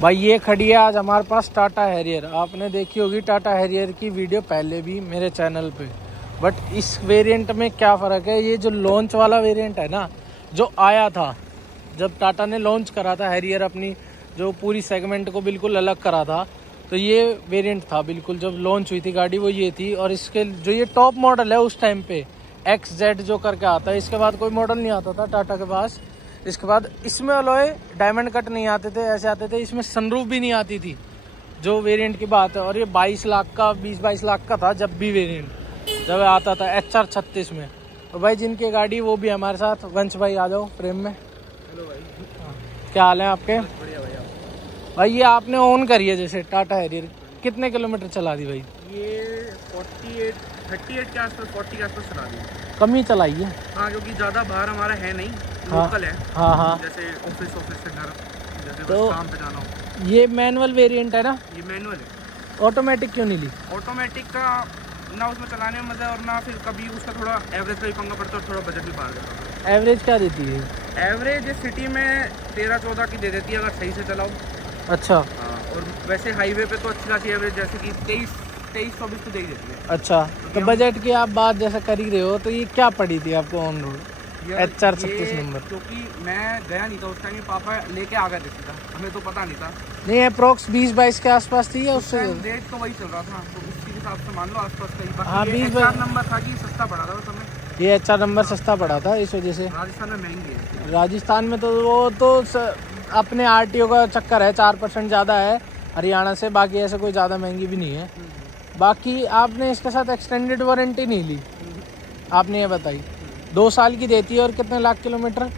भाई ये खड़ी है आज हमारे पास टाटा हैरियर। आपने देखी होगी टाटा हैरियर की वीडियो पहले भी मेरे चैनल पे। बट इस वेरिएंट में क्या फ़र्क है, ये जो लॉन्च वाला वेरिएंट है ना, जो आया था जब टाटा ने लॉन्च करा था हैरियर, अपनी जो पूरी सेगमेंट को बिल्कुल अलग करा था, तो ये वेरिएंट था बिल्कुल जब लॉन्च हुई थी गाड़ी, वो ये थी। और इसके जो ये टॉप मॉडल है उस टाइम पे XZ जो करके आता है, इसके बाद कोई मॉडल नहीं आता था टाटा के पास। इसके बाद इसमें अलॉय डायमंड कट नहीं आते थे, ऐसे आते थे। इसमें सनरूफ भी नहीं आती थी जो वेरिएंट की बात है। और ये 22 लाख का 20-22 लाख का था जब भी वेरिएंट जब आता था HR36 में। तो भाई जिनकी गाड़ी वो भी हमारे साथ। वंश भाई आ जाओ फ्रेम में। हेलो भाई, क्या हाल है आपके? बढ़िया भाई। भाई ये आपने ऑन करी है जैसे टाटा हैरियर, कितने किलोमीटर चला दी भाई? ये 38 के आसपास, 40 के आसपास चला दी। कम ही चलाई है। हाँ, क्योंकि ज़्यादा बाहर हमारा है नहीं, हाँ, लोकल है। हाँ। जैसे ऑफिस से घर, जैसे तो बस काम पे जाना हो। ये मैनुअल वेरिएंट है ना? ये मैनुअल है। ऑटोमेटिक क्यों नहीं ली? ऑटोमेटिक का ना उसमें चलाने में मज़ा, और ना फिर कभी उसका थोड़ा एवरेज का भी पंगा पड़ता है, और थोड़ा बजट भी बाहर जाता है। एवरेज क्या देती है? एवरेज सिटी में 13-14 की दे देती है अगर सही से चलाओ। अच्छा। हाँ, और वैसे हाईवे पे तो अच्छी खासी एवरेज, जैसे कि 23-24 तो दे ही देती है। अच्छा, तो बजट की आप बात जैसा कर ही रहे हो, तो ये क्या पड़ी थी आपको ऑन रोड? HR36 number. क्योंकि मैं गया नहीं था उस टाइम, पापा लेके आ गए थे सीधा, हमें तो पता नहीं था। नहीं, अप्रोक्स 20-22 के आसपास थी या उससे? रेट तो वही चल रहा था, तो उसके हिसाब से मान लो आसपास का ही। हाँ, 20 नंबर था कि सस्ता पड़ा था उस समय। ये HR नंबर सस्ता पड़ा था इस वजह से। राजस्थान में महंगी है। राजस्थान में तो वो तो अपने RTO का चक्कर है, 4% ज़्यादा है हरियाणा से, बाकी ऐसे कोई ज़्यादा महंगी भी नहीं है। बाकी आपने इसके साथ एक्सटेंडेड वारंटी नहीं ली, आपने ये बताई। 2 साल की देती है। और कितने लाख किलोमीटर?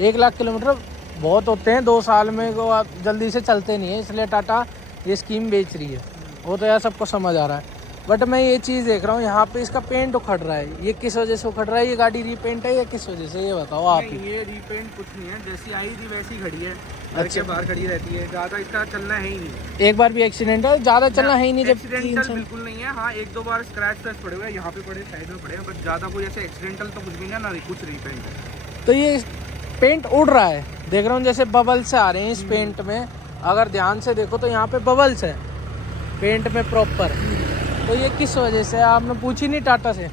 1 लाख किलोमीटर बहुत होते हैं 2 साल में, वो आप जल्दी से चलते नहीं है, इसलिए टाटा ये स्कीम बेच रही है। वो तो यार सबको समझ आ रहा है। बट मैं ये चीज़ देख रहा हूँ यहाँ पे इसका पेंट उखड़ रहा है, ये किस वजह से उखड़ रहा है? ये गाड़ी रीपेंट है या किस वजह से, ये बताओ आप ही। ये रीपेंट कुछ नहीं है, जैसी आई थी वैसी खड़ी है, घर के बाहर खड़ी रहती है, ज़्यादा इसका चलना है ही नहीं। एक बार भी एक्सीडेंट है? ज़्यादा चलना है ही नहीं। जब एक्सीडेंटल बिल्कुल नहीं है। हाँ, 1-2 बार स्क्रैच पड़े हुए हैं, यहाँ पे पड़े, साइड में पड़े हैं, बट ज़्यादा कोई ऐसे एक्सीडेंटल तो कुछ भी नहीं, ना कुछ रीपेंट है। तो ये पेंट उड़ रहा है, देख रहा हूँ जैसे बबल्स आ रहे हैं इस पेंट में। अगर ध्यान से देखो तो यहाँ पे बबल्स है पेंट में प्रॉपर। तो ये किस वजह से? आपने पूछी नहीं टाटा से?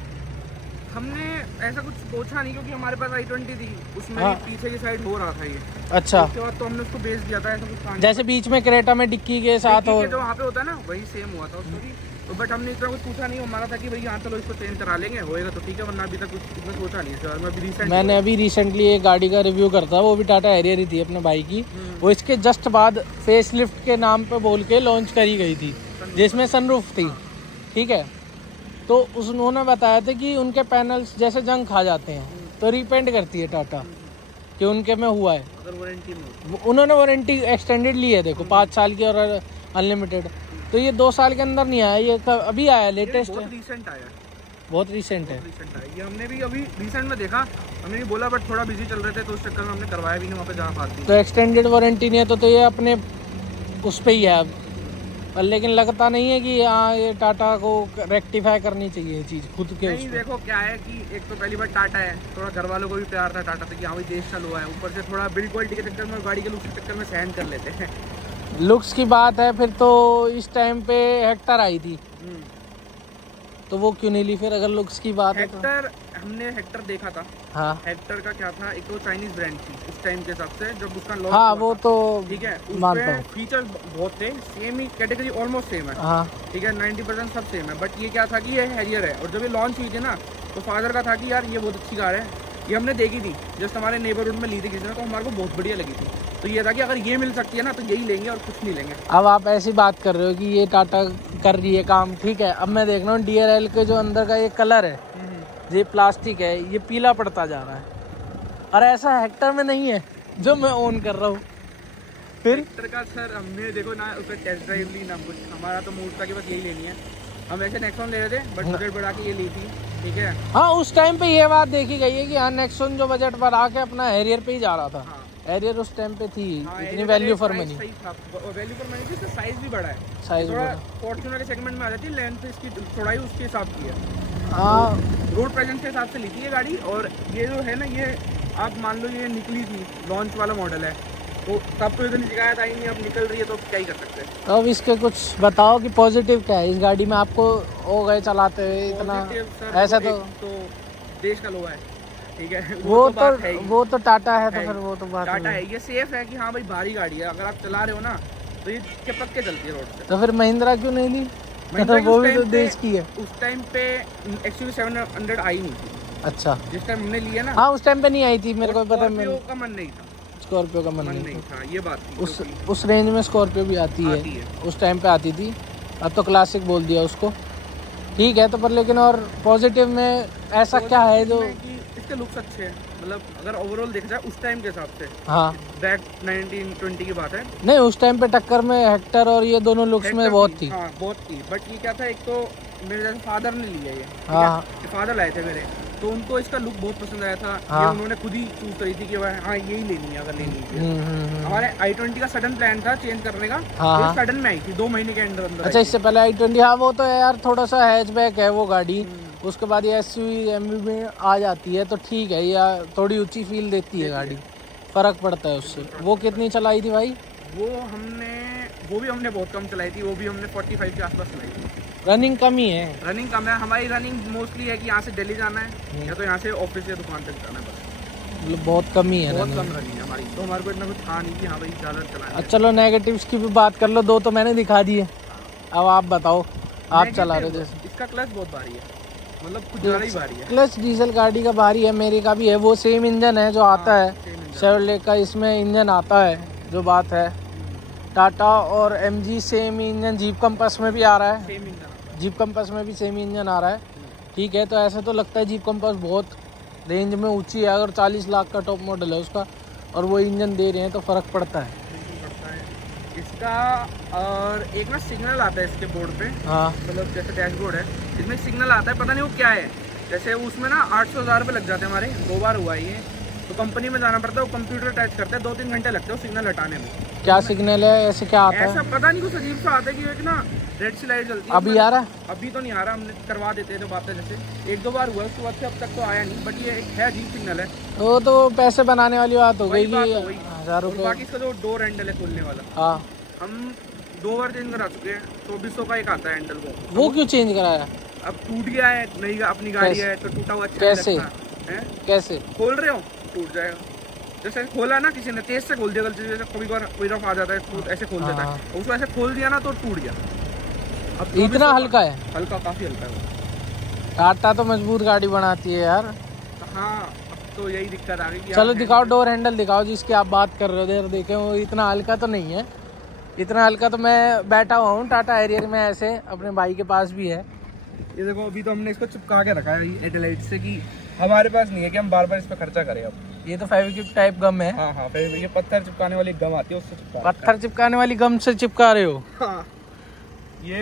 हमने ऐसा कुछ पूछा नहीं, क्योंकि हमारे पास i20 थी, उसमें हाँ। पीछे की साइड हो रहा था ये। अच्छा। उसके बाद तो हमने उसको बेच दिया था, ऐसा कुछ जैसे बीच में क्रेटा में डिक्की के साथ हो, जो वहाँ पे होता है ना, वही सेम हुआ था उसको भी। तो बट हमने इतना कुछ पूछा नहीं, हमारा था कि भाई यहाँ चलो इसको चेंज करा लेंगे, होएगा तो ठीक है, वरना अभी तक कुछ इसमें सोचा नहीं। मैंने अभी रिसेंटली एक गाड़ी का रिव्यू करता, वो भी टाटा हैरियर ही थी अपने भाई की। वो इसके जस्ट बाद फेसलिफ्ट के नाम पे बोल के लॉन्च करी गई थी, जिसमें सनरूफ थी। ठीक है, तो उन्होंने बताया था कि उनके पैनल्स जैसे जंग खा जाते हैं, तो रीपेंट करती है टाटा, कि उनके में हुआ है। अगर वारंटी में उन्होंने वारंटी एक्सटेंडेड ली है, देखो 5 साल की और अनलिमिटेड। तो ये 2 साल के अंदर नहीं आया, ये अभी आया, लेटेस्ट है, रिसेंट आया, बहुत रिसेंट है। ये हमने भी अभी रिसेंट में देखा, हमने भी बोला, बट थोड़ा बिजी चल रहे थे, तो उस चक्कर में हमने करवाया भी नहीं वहाँ पे जहाँ बात थी। तो एक्सटेंडेड वारंटी नहीं है तो ये अपने उस पर ही है अब। लेकिन लगता नहीं है कि हाँ, ये टाटा को रेक्टिफाई करनी चाहिए ये चीज़ खुद के। नहीं, देखो क्या है कि एक तो पहली बार टाटा है, थोड़ा घर वालों को भी प्यार था टाटा से कि हाँ भाई देश चालू हुआ है, ऊपर से थोड़ा बिल्ड क्वालिटी के चक्कर में, गाड़ी के लुक्स के चक्कर में सहन कर लेते हैं। लुक्स की बात है फिर तो इस टाइम पे हेक्टर आई थी, तो वो क्यों नहीं ली फिर? अगर लुक्स की बात है हेक्टर, हमने हेक्टर देखा था। हाँ, हेक्टर का क्या था, एक तो चाइनीज ब्रांड थी उस टाइम के हिसाब से जब उसका लॉन्च। हाँ, वो तो ठीक है, मानता हूँ। फीचर्स बहुत थे, सेम ही कैटेगरी, ऑलमोस्ट सेम है। हाँ, ठीक है, 90% सब सेम है। बट ये क्या था कि ये हैरियर है, और जब ये लॉन्च हुई थी ना, तो फादर का था कि यार ये बहुत अच्छी कार है, ये हमने देखी थी, जस्ट हमारे नेबरहुड में ली थी किसी ने, तो हमारे को बहुत बढ़िया लगी थी। तो ये था कि अगर ये मिल सकती है ना, तो यही लेंगे और कुछ नहीं लेंगे। अब आप ऐसी बात कर रहे हो कि ये टाटा कर रही है काम, ठीक है। अब मैं देख रहा हूँ DRL के जो अंदर का ये कलर है, ये प्लास्टिक है, ये पीला पड़ता जा रहा है, और ऐसा हेक्टर में नहीं है जो मैं ऑन कर रहा हूँ। फिर हेक्टर का सर हमने देखो ना, उसका टेस्ट ड्राइव ली ना कुछ, हमारा तो मूड था कि बस यही लेनी है। हम ऐसे नेक्सॉन ले रहे थे, बट बजट बढ़ा के ये ली थी। ठीक है, हाँ, उस टाइम पे ये बात देखी गई है कि हाँ, नेक्सॉन जो बजट बढ़ा के अपना हैरियर पे ही जा रहा था। हाँ। हैरियर उस टाइम पे थी, हाँ, इतनी value for money. Value for money, जिसका साइज भी बड़ा है, साइज थोड़ा फॉर्च्यूनर के सेगमेंट में आ जाती है, लेंथ इसकी चौड़ाई उसके हिसाब की है। हाँ, रोड प्रेजेंस के हिसाब से ली थी ये गाड़ी। और ये जो है ना, ये आप मान लो ये निकली थी, लॉन्च वाला मॉडल है, तो तब तो इतनी शिकायत आई नहीं, अब निकल रही है तो क्या ही कर सकते हैं। तो अब इसके कुछ बताओ कि पॉजिटिव क्या है इस गाड़ी में आपको हो गए चलाते हुए इतना। ऐसा तो देश का लोहा है, ठीक है, वो तो टाटा है, तो फिर वो तो बात टाटा है, ये सेफ है कि हाँ भाई भारी गाड़ी है, अगर आप चला रहे हो ना तो ये चिपक के चलती है रोड पे। तो फिर महिंद्रा क्यों नहीं ली? वो भी तो देश की है। उस टाइम पे XUV 700 आई नहीं थी। अच्छा, जिस टाइम हमने लिया ना, हाँ उस टाइम पे नहीं आई थी, मेरे को पता। स्कॉर्पियो का मन नहीं था, स्कॉर्पियो का मन नहीं था, ये बात थी। उस रेंज में स्कॉर्पियो भी आती है, उस टाइम पे आती थी, अब तो क्लासिक बोल दिया उसको, ठीक है। तो पर लेकिन और पॉजिटिव में ऐसा क्या है जो इसके लुक्स अच्छे हैं, मतलब अगर ओवरऑल देखा जाए उस टाइम के हिसाब से, हाँ बैक 1920 की बात है, नहीं उस टाइम पे टक्कर में हेक्टर और ये दोनों लुक्स में बहुत थी। हाँ बहुत थी, बट ये क्या था, एक तो मेरे जैसे फादर ने लिया ये, हाँ फादर लाए थे मेरे, तो उनको इसका लुक बहुत पसंद आया था। हाँ। ये उन्होंने खुद ही चूज करी थी कि हाँ यही लेनी है, अगर लेनी है। हमारे i20 का सडन प्लान था चेंज करने का, हाँ। तो सडन में आई थी 2 महीने के अंदर। अच्छा, इससे पहले i20, हाँ वो तो यार थोड़ा सा हैचबैक है वो गाड़ी, उसके बाद ये SUV MV में आ जाती है तो ठीक है, या थोड़ी ऊंची फील देती है गाड़ी, फर्क पड़ता है उससे। वो कितनी चलाई थी भाई? वो भी हमने बहुत कम चलाई थी, वो भी हमने 45 के आसपास चलाई थी। रनिंग कम ही है? रनिंग कम है, हमारी रनिंग मोस्टली है कि यहाँ से दिल्ली जाना है या तो यहाँ से ऑफिस या दुकान तक जाना है, बस। मतलब बहुत कम ही है, बहुत कम रनिंग है हमारी, तो हमारे को इतना कुछ था नहीं कि हाँ भाई ज़्यादा चलाना है। चलो नेगेटिव्स की भी बात कर लो, 2 तो मैंने दिखा दिए, अब आप बताओ, आप चला रहे थे। इसका क्लच बहुत भारी है, मतलब कुछ ज़्यादा ही भारी है। क्लच डीजल गाड़ी का भारी है, मेरे का भी है, वो सेम इंजन है जो आता है शेवरलेट का, इसमें इंजन आता है, जो बात है। टाटा और MG same engine, jeep compass में भी आ रहा है, जीप कंपास में भी सेम इंजन आ रहा है, ठीक है। तो ऐसे तो लगता है जीप कंपास बहुत रेंज में ऊंची है, अगर 40 लाख का टॉप मॉडल है उसका, और वो इंजन दे रहे हैं तो फ़र्क पड़ता है इसका। और एक ना सिग्नल आता है इसके बोर्ड पे, हाँ मतलब जैसे डैशबोर्ड है, इसमें सिग्नल आता है, पता नहीं वो क्या है, जैसे उसमें ना 800,000 रुपये लग जाते हैं हमारे, 2 बार हुआ ये, तो कंपनी में जाना पड़ता है, वो कंप्यूटर अटैच करता है, 2-3 घंटे लगते हैं सिग्नल हटाने में। क्या सिग्नल है, ऐसे क्या आता है? ऐसा पता नहीं, कुछ अजीब सा आता है कि एक ना रेड सी लाइट जलती है। अभी आ रहा है? अभी तो नहीं आ रहा, हमने करवा देते हैं, जो बात है जैसे 1-2 बार हुआ, उसके बाद से अब तक तो आया नहीं, बट ये एक है अजीब सिग्नल है। वो तो पैसे बनाने वाली बात हो गई, 1000 रुपये। बाकी इसका जो डोर हैंडल है खोलने वाला, हाँ हम 2 बार चेंज करा चुके हैं, 2400 का एक आता है हैंडल को। वो क्यों चेंज कराया? अब टूट गया है, नई अपनी गाड़ी है तो टूटा हुआ कैसे खोल रहे हो, टूट जाएगा। जैसे खोला ना किसी ने, तेज से खोल दिया गलती से, कभी बार कोई रफ आ जाता है तो ऐसे खोल देता है, उसको ऐसे खोल दिया ना तो टूट गया। अब इतना हल्का है? हल्का, काफी हल्का है। टाटा तो मजबूत गाड़ी बनाती है यार। हाँ, अब तो यही दिक्कत आ गई। चलो दिखाओ, डोर हैंडल दिखाओ जिसकी आप बात कर रहे हो, देर देखे वो इतना हल्का तो नहीं है, इतना हल्का तो मैं बैठा हुआ हूँ टाटा हैरियर में, ऐसे अपने भाई के पास भी है। ये देखो, अभी तो हमने इसको चिपका के रखा है हेडलाइट से, कि हमारे पास नहीं है कि हम बार बार इस पर खर्चा करें। अब ये तो फेविक्विक टाइप गम है। हाँ, ये पत्थर चिपकाने वाली गम आती है, उससे चिपका। पत्थर चिपकाने वाली गम से चिपका रहे हो? हाँ।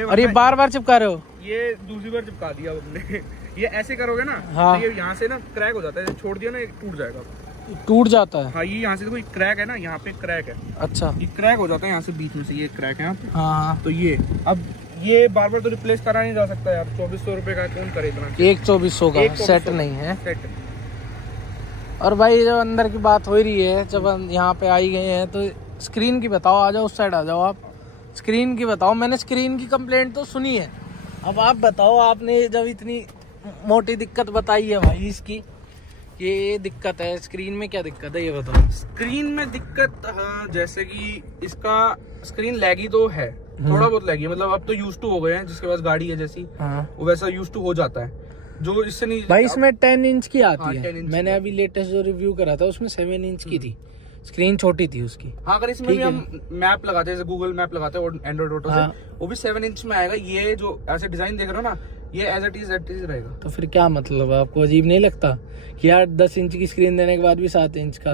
और ये बार बार चिपका रहे हो? ये दूसरी बार चिपका दिया हमने। ये ऐसे करोगे ना, हाँ। तो ये यहाँ से ना क्रैक हो जाता है, छोड़ दिया ना ये टूट जाएगा। टूट जाता है? हाँ, ये यहाँ से देखो, क्रैक है ना, यहाँ पे क्रैक है। अच्छा, ये क्रैक हो जाता है यहाँ से, बीच में से ये क्रैक है यहाँ पे। हाँ। तो ये अब ये बार बार तो रिप्लेस करा नहीं जा सकता यार, 2400 रुपए का कौन करे इतना? एक 2400 का सेट नहीं है सेट। और भाई जब अंदर की बात हो रही है, जब हम यहाँ पे आई गए हैं, तो स्क्रीन की बताओ, आ जाओ उस साइड आ जाओ, आप स्क्रीन की बताओ। मैंने स्क्रीन की कंप्लेंट तो सुनी है, अब आप बताओ, आपने जब इतनी मोटी दिक्कत बताई है भाई इसकी, ये दिक्कत है स्क्रीन में, क्या दिक्कत है ये बताओ। स्क्रीन में दिक्कत, हाँ, जैसे कि इसका स्क्रीन लैगी तो है, थोड़ा बहुत लैगी, मतलब अब तो यूज टू हो गए हैं, जिसके पास गाड़ी है जैसी, हाँ। वो वैसा यूज टू हो जाता है, जो इससे नहीं। भाई इसमें 10 इंच की आती हाँ, है, 10 इंच मैंने अभी लेटेस्ट जो रिव्यू करा था उसमें 7 इंच की थी, स्क्रीन छोटी थी उसकी। हाँ, अगर इसमें भी हम मैप लगाते हैं, जैसे गूगल मैप लगाते हैं और एंड्रॉइड ऑटो से, वो भी 7 इंच में आएगा। ये जो ऐसे डिजाइन देख रहे हो ना, ये एज इट इज रहेगा। तो फिर क्या मतलब, आपको अजीब नहीं लगता कि यार 10 इंच की स्क्रीन देने के बाद भी 7 इंच का?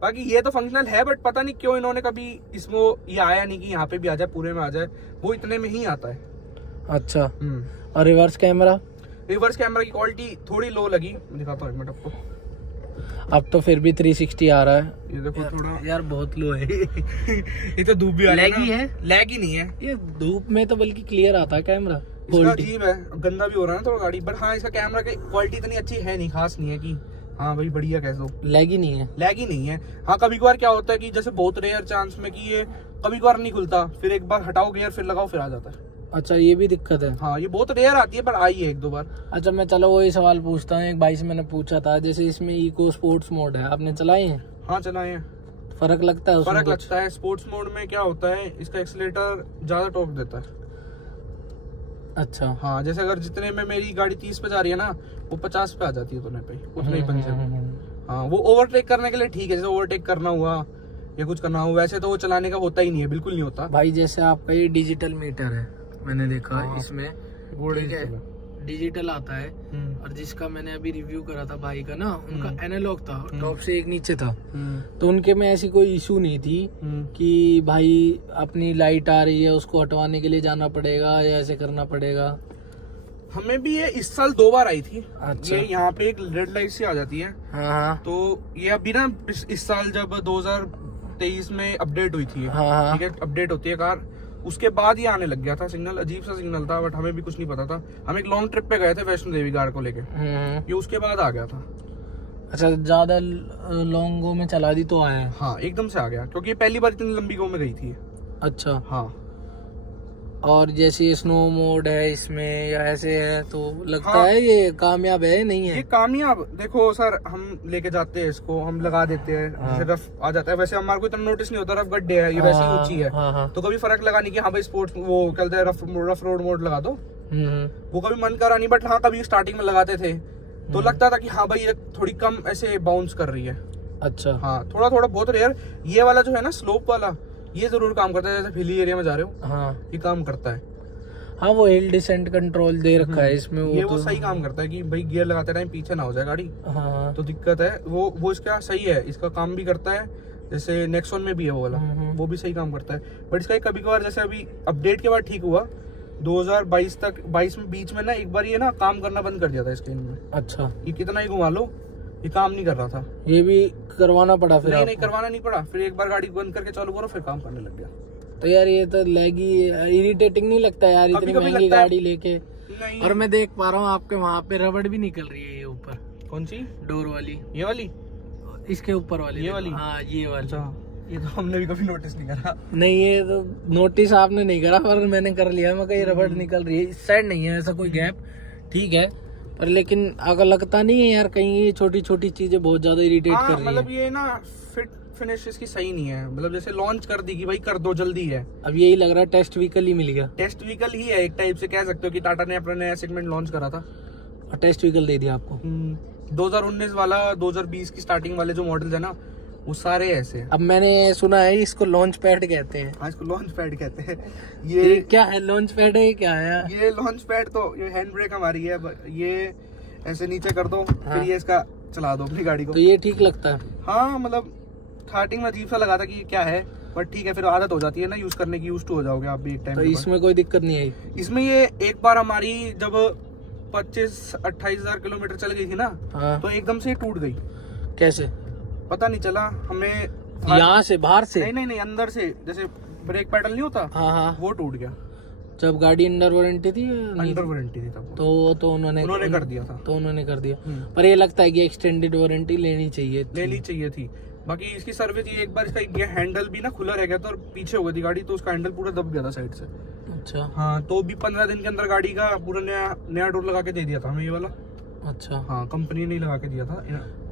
बाकी ये तो फंक्शनल है, बट पता नहीं क्यों इन्होंने कभी इसमें ये आया नहीं कि यहाँ पे भी आ जाए, पूरे में आ जाए, वो इतने में ही आता है। अच्छा, और रिवर्स कैमरा? रिवर्स कैमरा की क्वालिटी थोड़ी लो लगी, दिखाता हूँ एक मिनट आपको। अब तो फिर भी 360 आ रहा है, ये देखो थोड़ा यार बहुत लो है। ये तो धूप भी आ लैगी है, लैगी नहीं है ये धूप में तो बल्कि क्लियर आता है कैमरा। इसका अजीब है, गंदा भी हो रहा है थोड़ा गाड़ी, बट हाँ इसका कैमरा की क्वालिटी इतनी अच्छी है नहीं, खास नहीं है कि हाँ भाई बढ़िया कह दो, लैग ही नहीं है। लैग ही नहीं है। हाँ कभी कभार क्या होता है कि जैसे बहुत रेयर चांस में कि ये कभी कभार नहीं खुलता, फिर एक बार हटाओ गियर फिर लगाओ फिर आ जाता है। अच्छा ये भी दिक्कत है। हाँ ये बहुत रेयर आती है पर आई है 1-2 बार। अच्छा मैं चलो वही सवाल पूछता हूँ, एक भाई से मैंने पूछा था, जैसे इसमें इको स्पोर्ट्स मोड है, आपने चलाए हैं? हाँ चलाए हैं। फर्क लगता है उसमें? फर्क लगता है। स्पोर्ट्स मोड में क्या होता है, इसका एक्सीलेटर ज्यादा टॉर्क देता है। अच्छा हाँ जैसे अगर जितने में मेरी गाड़ी 30 पे जा रही है ना, वो 50 पे आ जाती है उतने पे, उतने ही पंचे में। हाँ वो ओवरटेक करने के लिए ठीक है, जैसे ओवरटेक करना हुआ या कुछ करना हुआ, वैसे तो वो चलाने का होता ही नहीं है, बिल्कुल नहीं होता भाई। जैसे आपका ये डिजिटल मीटर है, मैंने देखा हाँ, इसमें वो डिजिटल आता है, और जिसका मैंने अभी रिव्यू करा था भाई का ना, उनका एनालॉग था, टॉप से एक नीचे था, तो उनके में ऐसी कोई इशू नहीं थी कि भाई अपनी लाइट आ रही है उसको हटवाने के लिए जाना पड़ेगा या ऐसे करना पड़ेगा। हमें भी ये इस साल 2 बार आई थी। अच्छा। ये यहाँ पे एक रेड लाइट सी आ जाती है। हाँ तो ये अभी ना इस साल जब 2023 में अपडेट हुई थी, हाँ, ठीक है, अपडेट होती है कार, उसके बाद ये आने लग गया था सिग्नल, अजीब सा सिग्नल था, बट हमें भी कुछ नहीं पता था। हम एक लॉन्ग ट्रिप पे गए थे वैष्णो देवी कार को लेके, ये उसके बाद आ गया था। अच्छा ज्यादा लॉन्गो में चला दी तो आया? हाँ एकदम से आ गया, क्योंकि पहली बार इतनी लंबी गो में गई थी। अच्छा हाँ। और जैसे स्नो मोड है इसमें या ऐसे है, तो लगता हाँ, है ये कामयाब है नहीं है? ये कामयाब, देखो सर हम लेके जाते हैं इसको, हम लगा देते हैं, जैसे रफ आ जाता है, वैसे हमारे को इतना नोटिस नहीं होता, रफ गड्ढे है ये वैसी ऊंची है, तो कभी फर्क लगा नहीं कि हाँ भाई स्पोर्ट्स वो कहते हैं रफ रोड मोड लगा दो, वो कभी मन करा नहीं। बट हाँ कभी स्टार्टिंग में लगाते थे तो लगता था कि हाँ भाई ये थोड़ी कम ऐसे बाउंस कर रही है। अच्छा हाँ थोड़ा थोड़ा बहुत रेयर। ये वाला जो है ना स्लोप वाला, ये जरूर काम करता है, जैसे हिली एरिया में जा रहे हो, हाँ ये काम करता है। हाँ वो हिल डिसेंट कंट्रोल दे रखा है इसमें, ये वो सही काम करता है कि भाई गियर लगाते टाइम पीछे ना हो जाए गाड़ी। हाँ तो दिक्कत है वो इसका सही है, इसका काम भी करता है। जैसे नेक्सॉन में भी है वो वाला, वो भी सही काम करता है। बट इसका कभी कभार जैसे अभी अपडेट के बाद ठीक हुआ, 2022 तक 22 में बीच में ना एक बार ये ना काम करना बंद कर दिया था स्क्रीन में। अच्छा। ये कितना ही घुमा लो ये काम नहीं कर रहा था। ये भी करवाना पड़ा फिर? नहीं करवाना नहीं पड़ा, फिर एक बार गाड़ी बंद करके चालू करो फिर काम करने लग गया। तो यार ये तो लैगी, इरिटेटिंग नहीं लगता यार इतनी महंगी गाड़ी लेके? और मैं देख पा रहा हूँ आपके वहाँ पे रबड़ भी निकल रही है ये ऊपर। कौन सी? डोर वाली? ये वाली? इसके ऊपर वाली? ये वाली? हाँ ये वाली। ये तो हमने भी कभी नोटिस नहीं करा। नहीं ये तो नोटिस आपने नहीं करा पर मैंने कर लिया। मैं कहीं रबड़ निकल रही है, इस साइड नहीं है ऐसा कोई गैप, ठीक है, पर लेकिन अगर लगता नहीं है यार कहीं ये छोटी छोटी चीजें बहुत ज्यादा इरिटेट कर रही है। मतलब ये ना फिट फिनिश इसकी सही नहीं है, मतलब जैसे लॉन्च कर दी कि भाई कर दो जल्दी है, अब यही लग रहा है टेस्ट व्हीकल ही मिल गया। टेस्ट व्हीकल ही है एक टाइप से कह सकते हो कि टाटा ने अपना नया सेगमेंट लॉन्च करा था और टेस्ट व्हीकल दे दिया आपको। 2019 वाला 2020 की स्टार्टिंग वाले जो मॉडल है ना वो सारे ऐसे। अब मैंने सुना है इसको लॉन्च पैड कहते हैं। हाँ इसको लॉन्च पैड कहते हैं। ये क्या है लॉन्च पैड है? क्या है ये लॉन्च पैड? तो ये हैंड ब्रेक हमारी है, ये ऐसे नीचे कर दो फिर ये इसका चला दो अपनी गाड़ी को। तो ये ठीक लगता है? हाँ मतलब स्टार्टिंग में अजीब सा लगा था कि क्या है, बट ठीक है फिर आदत हो जाती है ना यूज करने की, यूज टू हो जाओगे आप भी एक टाइम। तो इसमें कोई दिक्कत नहीं आई? इसमें ये एक बार हमारी जब 25-28 हजार किलोमीटर चल गई थी ना, हाँ। तो एकदम से टूट गई। कैसे? पता नहीं चला हमें। यहाँ से बाहर से? नहीं अंदर से, जैसे ब्रेक पैडल नहीं होता, हाँ वो टूट गया। जब गाड़ी अंडर वारंटी थी? अंडर वारंटी थी तब। तो उन्होंने कर दिया था। तो उन्होंने कर दिया। पर ये लगता है कि एक्सटेंडेड वारंटी लेनी चाहिए थी। बाकी इसकी सर्विस ये एक बार इसका ये हैंडल भी ना खुला रह गया था और पीछे हो गई थी गाड़ी, तो उसका हैंडल पूरा दब गया था साइड से। अच्छा। हाँ तो भी 15 दिन के अंदर गाड़ी का पूरा नया डोर लगा के दे दिया था हमें ये वाला। अच्छा। हाँ कंपनी ने लगा के दिया था।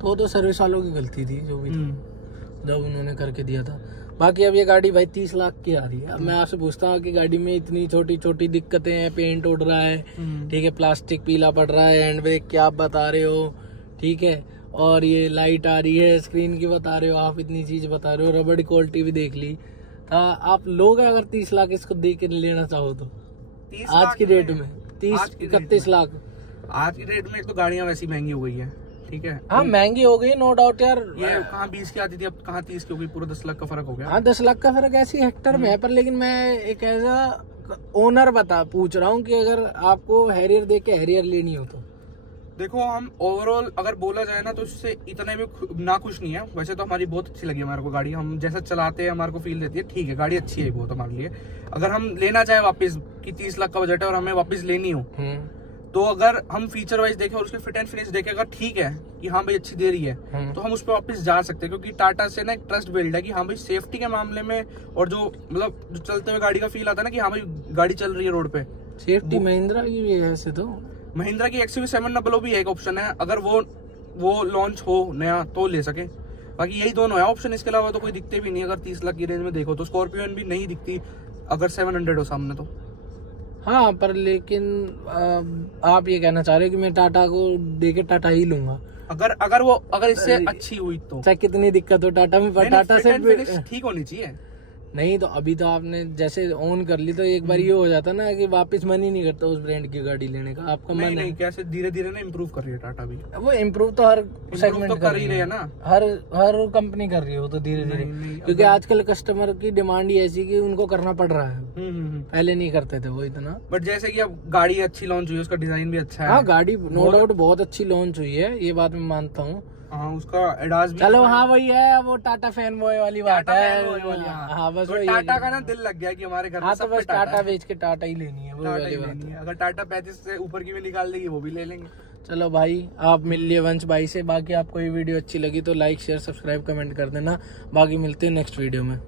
तो सर्विस वालों की गलती थी जो भी जब उन्होंने करके दिया था। बाकी अब ये गाड़ी भाई 30 लाख की आ रही है। अब मैं आपसे पूछता हूँ कि गाड़ी में इतनी छोटी छोटी दिक्कतें हैं, पेंट उड़ रहा है, ठीक है, प्लास्टिक पीला पड़ रहा है, हैंड ब्रेक क्या आप बता रहे हो, ठीक है, और ये लाइट आ रही है स्क्रीन की बता रहे हो, आप इतनी चीज बता रहे हो, रबड़ क्वालिटी भी देख ली, आप लोग अगर 30 लाख इसको दे के लेना चाहो तो आज की डेट में 30-31 लाख आज की डेट में। एक तो गाड़ियां वैसी महंगी हो गई है, ठीक है। हाँ महंगी हो गई नो डाउट यार। ये कहाँ 20 की आती थी अब कहाँ 30 की हो गई, पूरा 10 लाख का फर्क हो गया। हाँ 10 लाख का फर्क ऐसी हेक्टर में है, पर लेकिन मैं एक एज ओनर पूछ रहा हूँ कि अगर आपको हैरियर देख के हैरियर लेनी हो तो देखो हम ओवरऑल अगर बोला जाए ना तो इससे इतने भी ना खुश नहीं है। वैसे तो हमारी बहुत अच्छी लगी हमारे को गाड़ी, हम जैसा चलाते हैं हमारे को फील देती है, ठीक है गाड़ी अच्छी है बहुत हमारे लिए। अगर हम लेना चाहे वापस कि 30 लाख का बजट है और हमें वापस लेनी हो तो अगर हम फीचर वाइज देखें और उसके फिट एंड फिनिश देखें, अगर ठीक है कि हाँ भाई अच्छी दे रही है, तो हम उस पर वापस जा सकते हैं, क्योंकि टाटा से ना एक ट्रस्ट बिल्ड है कि हाँ भाई सेफ्टी के मामले में, और जो मतलब जो चलते हुए गाड़ी का फील आता है ना कि हाँ भाई गाड़ी चल रही है रोड पे। सेफ्टी महिंद्रा की भी है ऐसे, तो महिंद्रा की XUV700 भी एक ऑप्शन है, अगर वो लॉन्च हो नया तो ले सके। बाकी यही दोनों है ऑप्शन, इसके अलावा तो कोई दिखते भी नहीं। अगर 30 लाख की रेंज में देखो तो स्कॉर्पियन भी नहीं दिखती अगर 700 हो सामने तो। हाँ, पर लेकिन आप ये कहना चाह रहे हो कि मैं टाटा को देके टाटा ही लूंगा अगर इससे अच्छी हुई तो, चाहे कितनी दिक्कत हो टाटा में, पर टाटा से ठीक होनी चाहिए। नहीं तो अभी तो आपने जैसे ऑन कर ली तो एक बार ये हो जाता ना कि वापस मन ही नहीं करता उस ब्रांड की गाड़ी लेने का। आपका मन नहीं, कैसे धीरे धीरे ना इम्प्रूव कर रही है टाटा भी। वो इम्प्रूव तो हर सेगमेंट तो कर ही रही है ना, हर कंपनी कर रही है वो तो धीरे धीरे, क्योंकि आजकल कस्टमर की डिमांड ही ऐसी कि उनको करना पड़ रहा है। पहले नहीं करते थे वो इतना। बट जैसे कि अब गाड़ी अच्छी लॉन्च हुई है, उसका डिजाइन भी अच्छा है। हाँ, गाड़ी नो डाउट बहुत अच्छी लॉन्च हुई है, ये बात मैं मानता हूँ। हाँ, उसका एडास भी। चलो हाँ वही है, वो टाटा फैन बॉय वाली बात है। हाँ बस तो टाटा का ना दिल लग गया कि हमारे घर में तो बस टाटा बेच के टाटा ही लेनी है, वो वाली बात है। अगर टाटा 35 से ऊपर की भी निकाल देगी वो भी ले लेंगे। चलो भाई, आप मिल लिए वंश भाई से। बाकी आपको ये वीडियो अच्छी लगी तो लाइक शेयर सब्सक्राइब कमेंट कर देना। बाकी मिलते हैं नेक्स्ट वीडियो में।